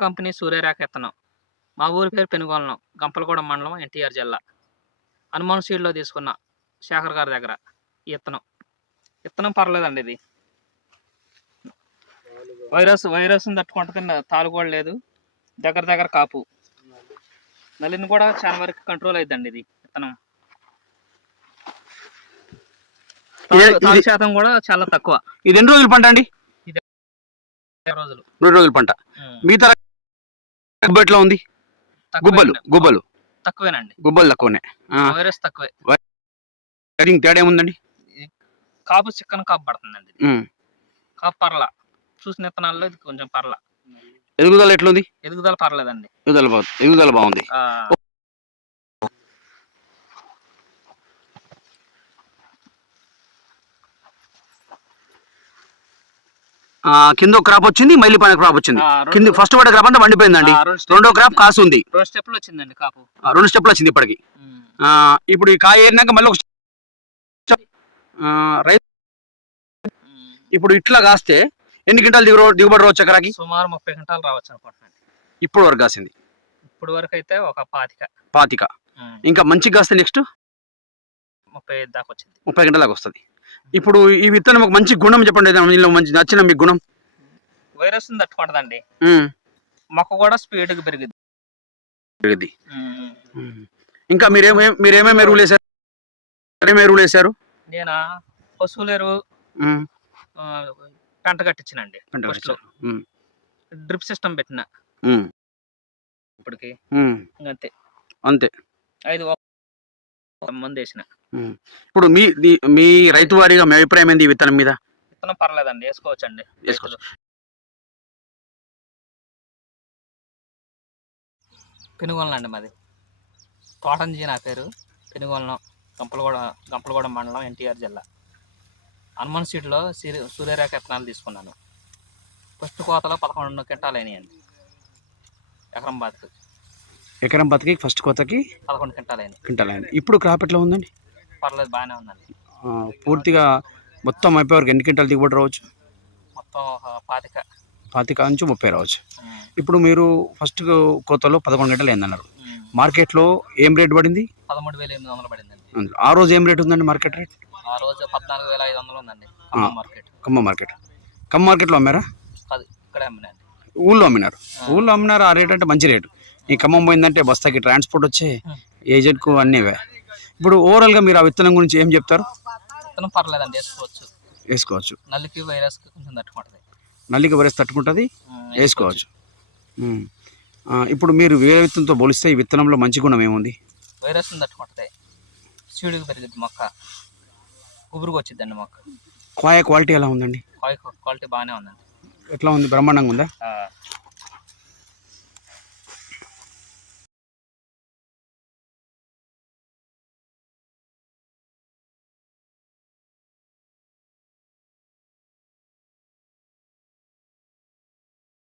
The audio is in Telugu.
కంపెనీ సూర్యరేఖ ఇత్తనం మా ఊరి పేరు పెనుగొల్లం గంపలగూడెం మండలం ఎన్టీఆర్ జిల్లా. హనుమాన్ సీడ్లో తీసుకున్న శేఖర్ గారి దగ్గర ఈ ఇత్తనం ఇత్తనం పర్లేదండి ఇది. వైరస్ వైరస్ తట్టుకుంటుంది తాలు కూడా లేదు. దగ్గర దగ్గర కాపు. నల్లిని కూడా చాలా వరకు కంట్రోల్ అయిద్దండి ఇది విత్తనం తాలు- శాతం కూడా చాలా తక్కువ. ఇది ఎన్ని రోజుల పంట అండి? రెండు రోజుల. పంట. మిగతా గుబ్బ ఎట్లా ఉంది? గుబ్బలు. గుబ్బలు. తక్కువేనండి. గుబ్బలు తక్కువనే. వైరస్ తక్కువే. తేడా ఏముందండి? కాపు చిక్కన కాపు పడుతుందండి. కాపు పర్ల. చూసిన విత్తనాల్లో ఇది కొంచెం పర్ల. ఎదుగుదల ఎట్లుంది? ఎదుగుదల పర్లేదండి. ఎదుగుదల బాగుంది ఎదుగుదల బాగుంది. కింద ఒక క్రాప్ వచ్చింది మళ్ళీ పైన క్రాప్ వచ్చింది. కింద ఫస్ట్ పడే క్రాప్ అంతా వండిపోయిందండి రెండు స్టెప్- క్రాప్ కాసు ఉంది. రెండు స్టెప్లు వచ్చిందండి కాపు. రెండు స్టెప్లు వచ్చింది ఇప్పటికి. ఇప్పుడు ఈ కాయ ఏరినాక మళ్ళీ ఒక రైతు. ఇప్పుడు ఇట్లా కాస్తే ఎన్ని క్వింటాలు దిగుబడి దిగుబడి రావచ్చు ఎకరాకి? సుమారు ముప్పై గంటలు రావచ్చు అనుకుంటున్నాను ఇప్పుడు వరకు కాసింది. ఇప్పుడు వరకు అయితే ఒక పాతిక. పాతిక. ఇంకా మంచిగా కాస్తే నెక్స్ట్ ముప్పై దాకా వచ్చింది. ముప్పై గంటలకు వస్తుంది. ఇప్పుడు ఈ విత్తనం ఒక మంచి గుణం చెప్పండి దీనిలో మంచి నచ్చిన మీకు గుణం. వైరస్ తట్టుకుంటుందండి మొక్క కూడా స్పీడ్గా పెరిగింది. ఉమ్. ఇంకా మీరేమే మీరేమేమి ఎరువులు వేశారు? ఏమేమి ఎరువులు వేశారు? నేను? పశువుల ఎరువు పెంట కట్టించినండి. డ్రిప్ సిస్టమ్ పెట్టిన. ఇప్పటికి. ఇంకంతే. అంతే. ఐదు మంది వేసిన. ఇప్పుడు మీ మీ రైతు వారిగా మీ అభిప్రాయం ఏంది ఈ విత్తనం మీద? విత్తనం పర్లేదండి వేసుకోవచ్చండి. వేసుకోవచ్చు. పెనుగొల్లం అండి మాది. తోటంజీ నా పేరు. పెనుగొల్లం గంపలగూడ గంపలగూడ మండలం ఎన్టీఆర్ జిల్లా. హనుమాన్ సీడ్లో సూర్య సూర్యరేఖ విత్తనాలు తీసుకున్నాను. ఫస్ట్ కోతలో పదకొండు క్వింటాలు అయినాయండి. ఎకరం బాతుకు. ఎకరం బతికి ఫస్ట్ కోతకి పదకొండు క్వింటాలు అయింది ఇప్పుడు క్రాప్ ఎట్లా ఉందండి? పర్లేదు బాగానే ఉందండి. ఆ, పూర్తిగా మొత్తం అయిపోయే వరకు ఎన్ని క్వింటాల్ దిగుబడి రావచ్చు? మొత్తం ఒక పాతిక. పాతిక నుంచి ముప్పై రావచ్చు. ఉమ్, ఇప్పుడు మీరు ఫస్ట్ కోతలో పదకొండు గంటలు అయిందన్నారు ఉమ్, మార్కెట్లో ఏం రేట్ పడింది? పదమూడు వేల ఎనిమిది వందలు పడిందండి. అందులో. ఆ రోజు ఏం రేట్ ఉందండి మార్కెట్ రేట్? ఆ రోజు పద్నాలుగు వేల ఐదు వందలు ఉందండి. ఖమ్మం మార్కెట్. ఖమ్మం మార్కెట్. ఖమ్మం మార్కెట్లో అమ్మారా? కాదు ఇక్కడే అమ్మినండి ఊళ్ళో అమ్మినారు. ఊళ్ళో అమ్మినారు ఆ రేట్ అంటే మంచి రేటు. ఈ ఖమ్మం పోయిందంటే బస్తాకి ట్రాన్స్పోర్ట్ వచ్చే ఏజెంట్కు అన్నీ ఇవే. ఇప్పుడు ఓవరాల్గా మీరు ఆ విత్తనం గురించి ఏం చెప్తారు? విత్తనం పర్లేదండి వేసుకోవచ్చు. వేసుకోవచ్చు. నల్లికి వైరస్కి కొంచెం తట్టుకుంటుంది. నల్లికి వరేసి తట్టుకుంటుంది వేసుకోవచ్చు. ఇప్పుడు మీరు వేరే విత్తనంతో పోలిస్తే ఈ విత్తనంలో మంచి గుణం ఏముంది? వైరస్ తట్టుకుంటుంది. సీడుగా పెరిగిద్ది మొక్క. గుబురుగా వచ్చిద్దండి మొక్క. కాయ క్వాలిటీ ఎలా ఉందండి? కాయ క్వాలిటీ బాగానే ఉందండి. ఎట్లా ఉంది? బ్రహ్మాండంగా ఉందా?